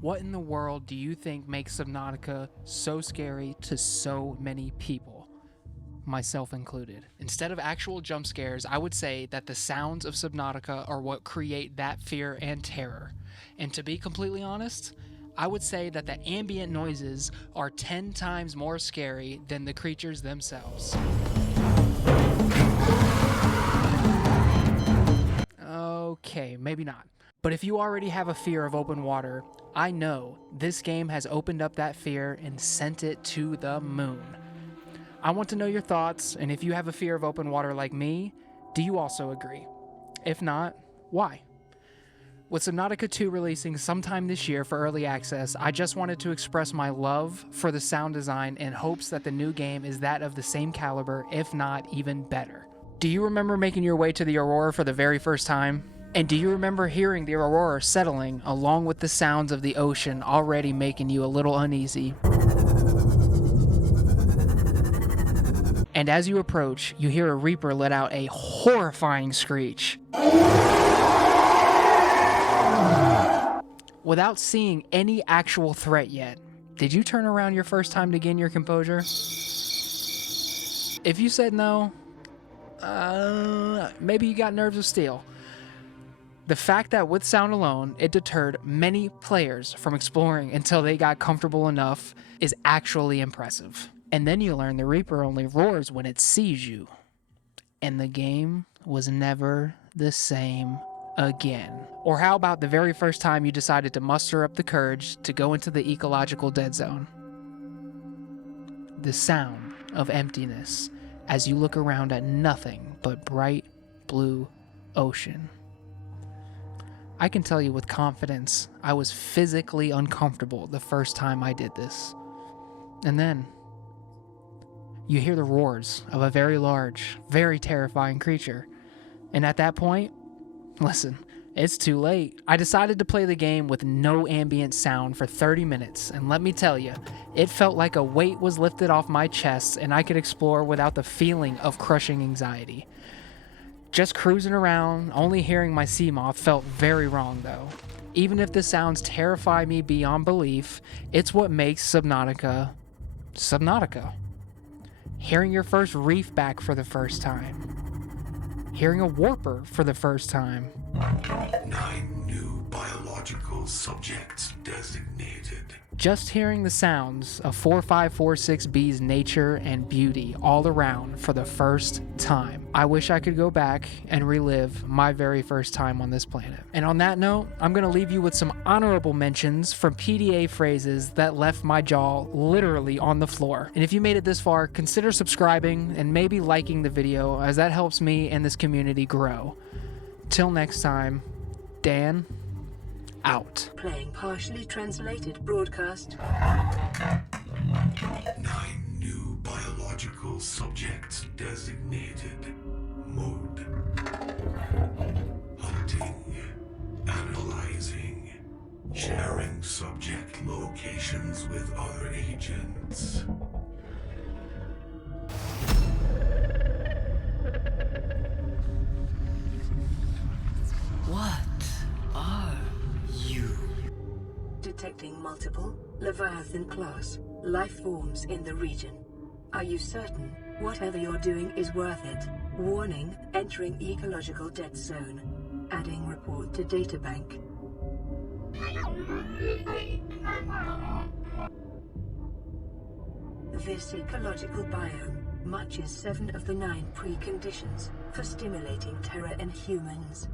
What in the world do you think makes Subnautica so scary to so many people? Myself included. Instead of actual jump scares, I would say that the sounds of Subnautica are what create that fear and terror. And to be completely honest, I would say that the ambient noises are 10 times more scary than the creatures themselves. Okay, maybe not. But if you already have a fear of open water, I know this game has opened up that fear and sent it to the moon. I want to know your thoughts, and if you have a fear of open water like me, do you also agree? If not, why? With Subnautica 2 releasing sometime this year for early access, I just wanted to express my love for the sound design in hopes that the new game is that of the same caliber, if not even better. Do you remember making your way to the Aurora for the very first time? And do you remember hearing the Aurora settling along with the sounds of the ocean already making you a little uneasy? And as you approach, you hear a Reaper let out a horrifying screech. Without seeing any actual threat yet, did you turn around your first time to gain your composure? If you said no, maybe you got nerves of steel. The fact that with sound alone, it deterred many players from exploring until they got comfortable enough is actually impressive. And then you learn the Reaper only roars when it sees you. And the game was never the same again. Or how about the very first time you decided to muster up the courage to go into the ecological dead zone? The sound of emptiness as you look around at nothing but bright blue ocean. I can tell you with confidence, I was physically uncomfortable the first time I did this. And then, you hear the roars of a very large, very terrifying creature. And at that point, listen, it's too late. I decided to play the game with no ambient sound for 30 minutes, and let me tell you, it felt like a weight was lifted off my chest and I could explore without the feeling of crushing anxiety. Just cruising around, only hearing my sea moth felt very wrong though. Even if the sounds terrify me beyond belief, it's what makes Subnautica, Subnautica. Hearing your first reef back for the first time. Hearing a warper for the first time. 9 new biological subjects designated. Just hearing the sounds of 4546B's nature and beauty all around for the first time. I wish I could go back and relive my very first time on this planet. And on that note, I'm going to leave you with some honorable mentions from PDA phrases that left my jaw literally on the floor. And if you made it this far, consider subscribing and maybe liking the video, as that helps me and this community grow. Till next time, Dan, out. Playing partially translated broadcast. 9 new biological subjects designated. Mode. Hunting. Analyzing. Sharing subject locations with other agents. What are you? Detecting multiple Leviathan class life forms in the region. Are you certain whatever you're doing is worth it? Warning, entering ecological dead zone. Adding report to databank. This ecological biome matches 7 of the 9 preconditions for stimulating terror in humans.